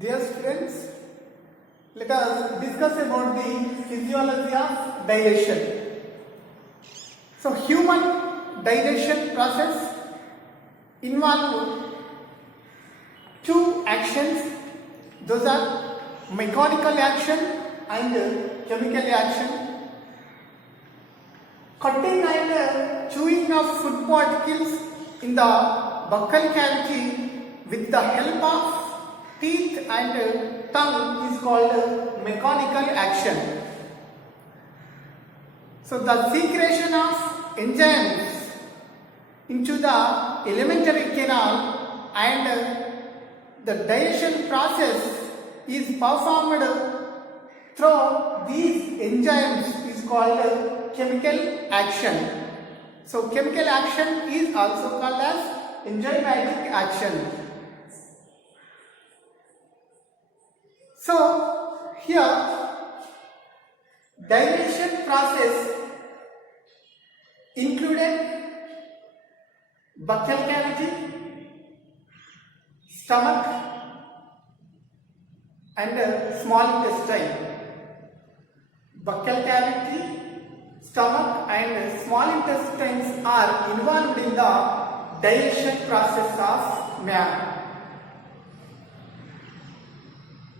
Dear students, let us discuss about the physiology of digestion. So, human digestion process involve two actions. Those are mechanical action and chemical action. Cutting and chewing of food particles in the buccal cavity with the help of teeth and tongue is called mechanical action. So the secretion of enzymes into the alimentary canal and the digestion process is performed through these enzymes is called chemical action. So chemical action is also called as enzymatic action. So here digestion process included buccal cavity, stomach and small intestine. Buccal cavity, stomach and small intestines are involved in the digestion process of man.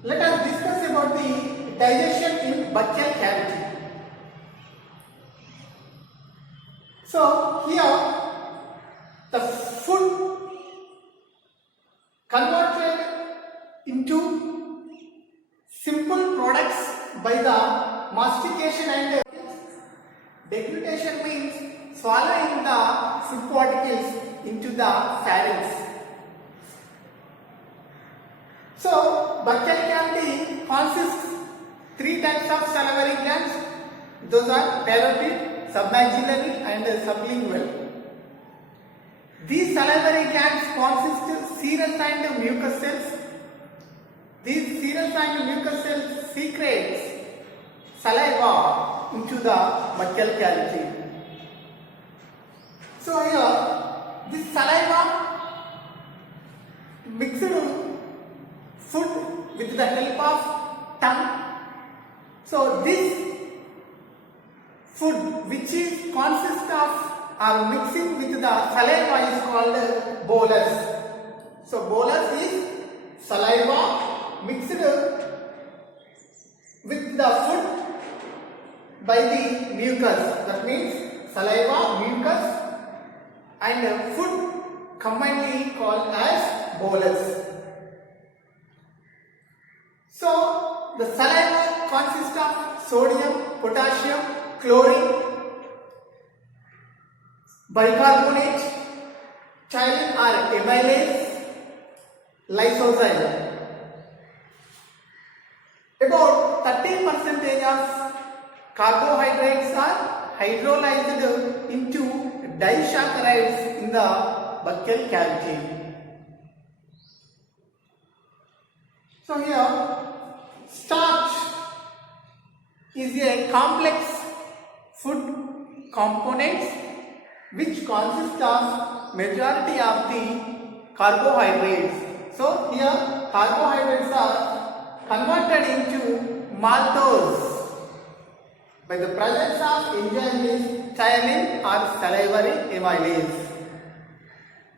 Let us discuss about the digestion in buccal cavity. So here the food converted into simple products by the mastication and deglutition means swallowing the food particles into the pharynx. So, buccal cavity consists three types of salivary glands. Those are parotid, submaxillary and sublingual. These salivary glands consist of serous and mucous cells. These serous and mucous cells secretes saliva into the buccal cavity. So here, this saliva mixed food with the help of tongue. So this food which is consist of or mixing with the saliva is called bolus. So bolus is saliva mixed with the food by the mucus. That means saliva, mucus and food commonly called as bolus. So the saliva consists of sodium, potassium, chlorine, bicarbonate, ptyalin or amylase, lysozyme. About 30% of carbohydrates are hydrolyzed into disaccharides in the buccal cavity. So here starch is a complex food component which consists of majority of the carbohydrates. So here carbohydrates are converted into maltose by the presence of enzyme ptyalin or salivary amylase.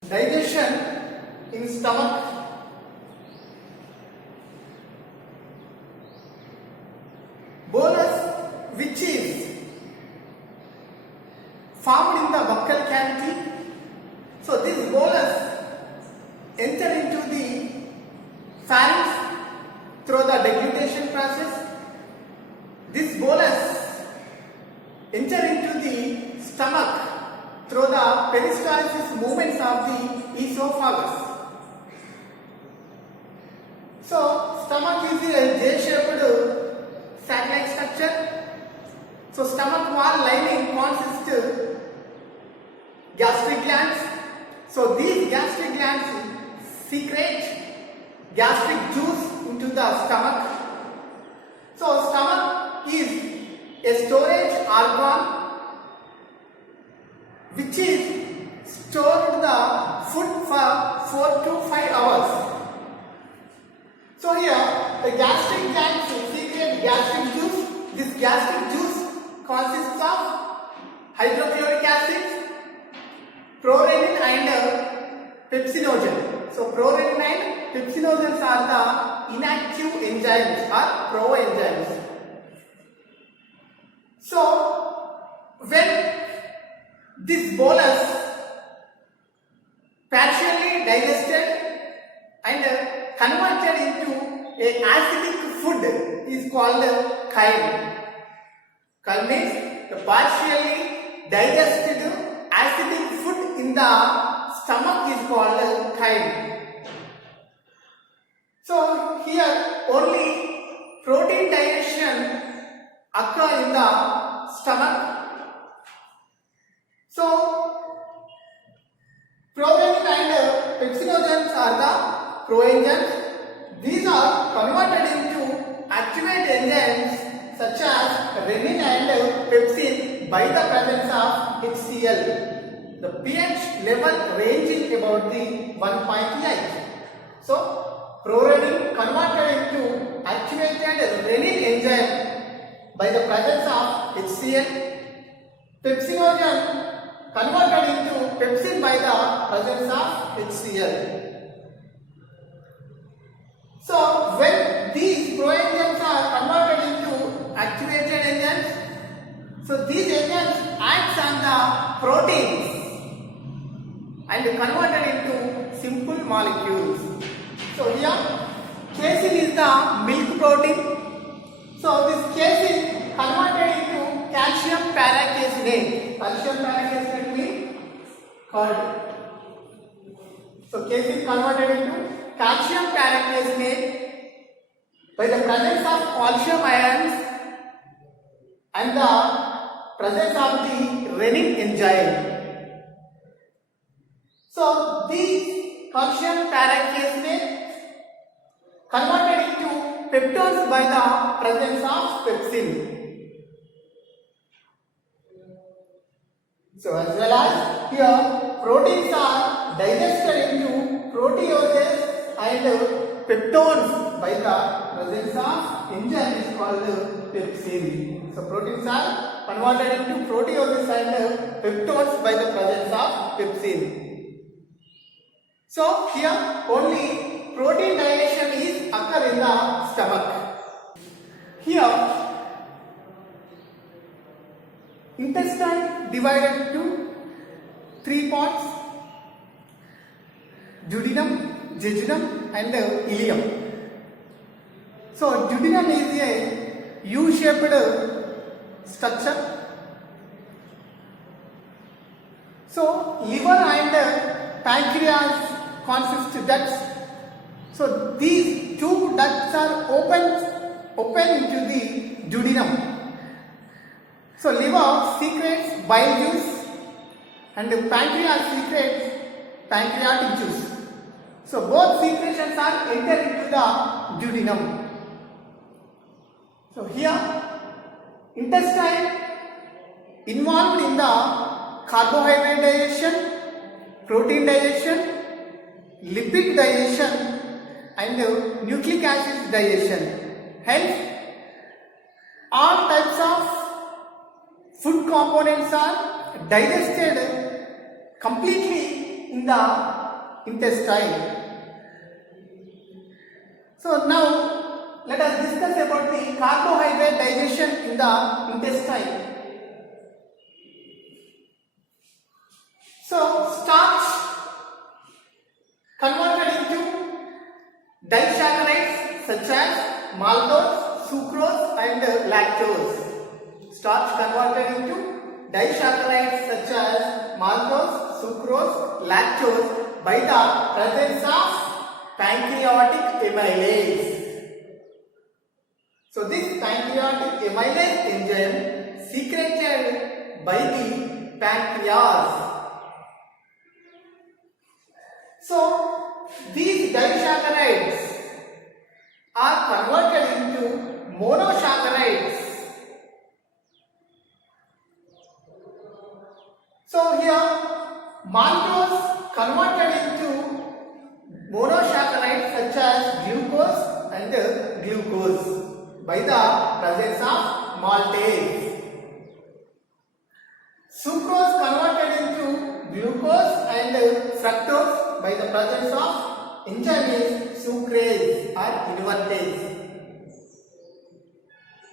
Digestion in stomach. Bolus which is formed in the buccal cavity. So this bolus enter into the pharynx through the deglutition process. This bolus enter into the stomach through the peristalsis movements of the esophagus. So stomach is a J-shaped sac-like structure. So stomach wall lining consists of gastric glands. So these gastric glands secrete gastric juice into the stomach. So stomach is a storage organ which is stored the food for 4 to 5 hours. So here the gastric glands secrete gastric juice. This gastric juice consists of hydrochloric acid, prorenin and pepsinogen. So prorenin and pepsinogens are the inactive enzymes or proenzymes. So when this bolus partially digested and converted into a acidic food is called chyme. Chyme means the partially digested acidic food in the stomach is called chyme. So here only protein digestion occur in the stomach. So prorenin and pepsinogens are the proenzymes. These are converted into activate enzymes such as renin and pepsin by the presence of HCl. The pH level ranging about the 1.8. So prorenin converted into activated renin enzyme by the presence of HCl. Pepsinogen converted into pepsin by the presence of HCl. So when these proenzymes are converted into activated enzymes, so these enzymes acts on the proteins and converted into simple molecules. So here casein is the milk protein. So this casein converted into calcium paracasein. Calcium paracasein means curd. So casein converted into calcium paracasein by the presence of calcium ions and the presence of the renin enzyme. So these calcium paracasein converted into peptones by the presence of pepsin. So as well as here proteins are digested into proteases and peptones by the presence of enzyme is called pepsin. So proteins are converted into proteases and peptones by the presence of pepsin. So here only protein digestion is occur in the stomach. Here intestine divided into three parts: duodenum, jejunum and ileum. So duodenum is a U-shaped structure. So liver and pancreas consist ducts. So these two ducts are open into the duodenum. So liver secretes bile juice and pancreas secretes pancreatic juice. So both secretions are entered into the duodenum. So here intestine involved in the carbohydrate digestion, protein digestion, lipid digestion and nucleic acid digestion. Hence all types of food components are digested completely in the intestine. So now let us discuss about the carbohydrate digestion in the intestine. So starch converted into disaccharides such as maltose, sucrose and lactose. Starch converted into disaccharides such as maltose, sucrose, lactose by the presence of pancreatic amylase. So this pancreatic amylase enzyme secreted by the pancreas. So these disaccharides are converted into monosaccharides. So here maltose converted into monosaccharides such as glucose glucose by the presence of maltase. Sucrose converted into glucose and fructose by the presence of enzyme is sucrase or invertase.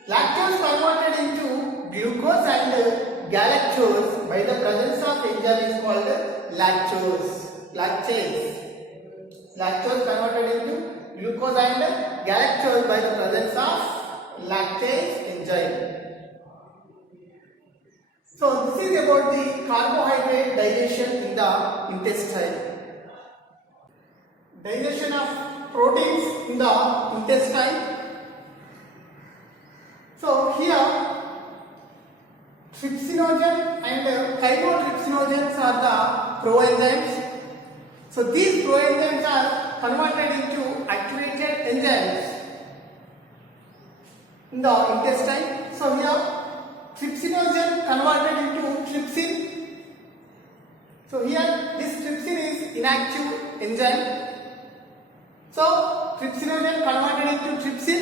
Lactose converted into glucose and galactose by the presence of enzyme is called lactose. Lactase. Lactose converted into glucose and galactose by the presence of lactase enzyme. So this is about the carbohydrate digestion in the intestine. Digestion of proteins in the intestine. So here trypsinogen and chymotrypsinogens are the proenzymes. So these proenzymes are converted into activated enzymes in the intestine. So here trypsinogen converted into trypsin. So here this trypsin is inactive enzyme. So trypsinogen converted into trypsin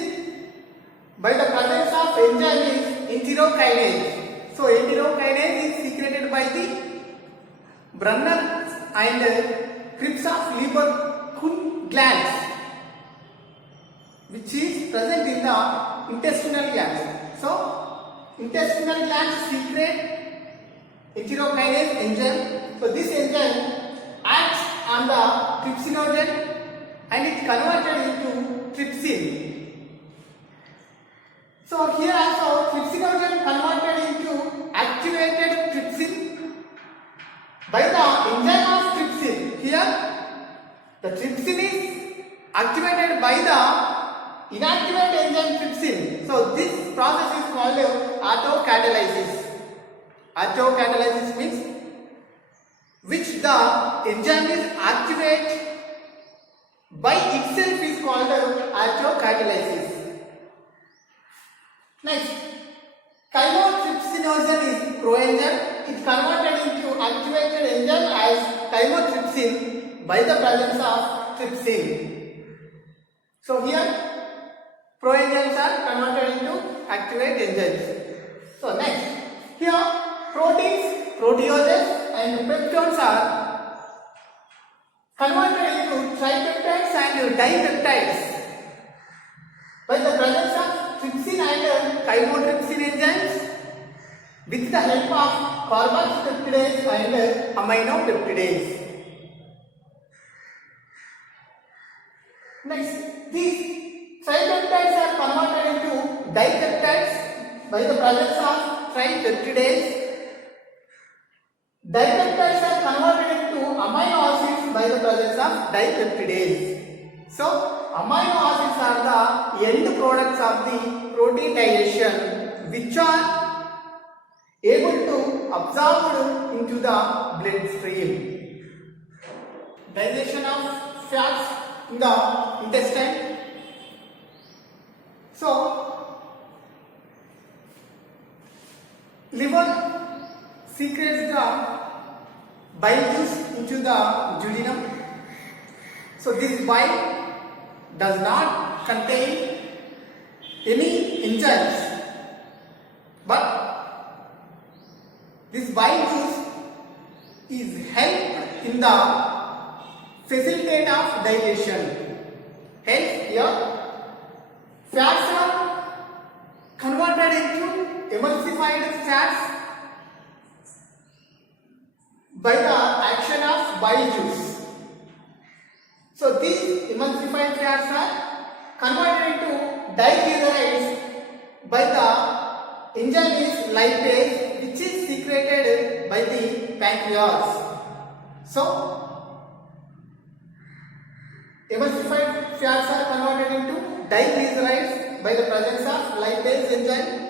by the presence of enzyme is enterokinase. So enterokinase is secreted by the Brunner and Krebs of Lieberkühn glands, which is present in the intestinal glands. So intestinal glands secrete enterokinase enzyme. So this enzyme acts on the trypsinogen and it converted into trypsin. So here also trypsinogen converted into activated trypsin by the enzyme of trypsin. Here the trypsin is activated by the inactivated enzyme trypsin. So this process is called autocatalysis. Autocatalysis means which the enzyme is activated by itself is called autocatalysis. Next, chymotrypsinogen is proenzyme. It converted into activated enzyme as chymotrypsin by the presence of trypsin. So here proenzymes are converted into activated enzymes. So next, here proteins, proteases and peptones are converted into tripeptides and dipeptides by the presence of trypsin and chymotrypsin enzymes with the help of carboxypeptidase and aminopeptidase. Next, these tripeptides are converted into dipeptides by the presence of tripeptidase. Dipeptides are converted into amino acids by the presence of dipeptidase. So, amino acids are the end products of the protein digestion, which are able to absorb into the bloodstream. Digestion of fats in the intestine. So, liver secretes the bile juice into the duodenum. So this bile does not contain any enzymes, but this bile juice is helped in the facilitate of digestion. Hence here fats are converted into emulsified fats by the action of bile juice. So these emulsified fats are converted into diglycerides by the enzyme is lipase, which is secreted by the pancreas. So emulsified fats are converted into diglycerides by the presence of lipase enzyme.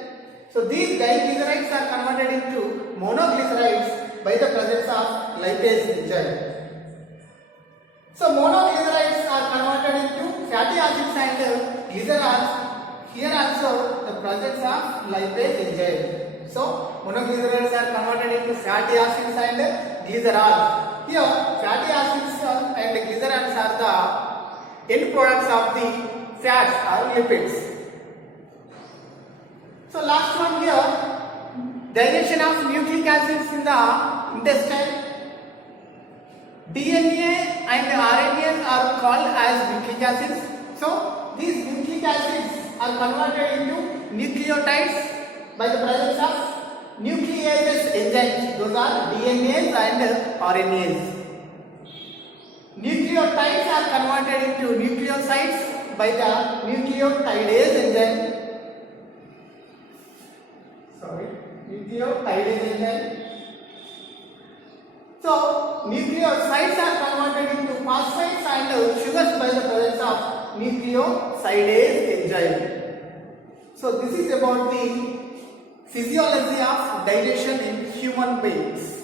So these diglycerides are converted into monoglycerides by the presence of lipase enzyme. So monoglycerides are converted into fatty acids and glycerols. Here also the presence of lipase enzyme. So monoglycerides are converted into fatty acids and glycerols. Here fatty acids and glycerols are the end products of the fats or lipids. So last one here, digestion of nucleic acids in the intestine. DNA and RNA are called as nucleic acids. So these nucleic acids are converted into nucleotides by the presence of nucleases enzymes. Those are DNAs and RNAs. Nucleotides are converted into nucleosides by the nucleotidase enzyme. Nucleotidase enzyme. So nucleosides are converted into phosphates and sugars by the presence of nucleosidase enzyme. So this is about the physiology of digestion in human beings.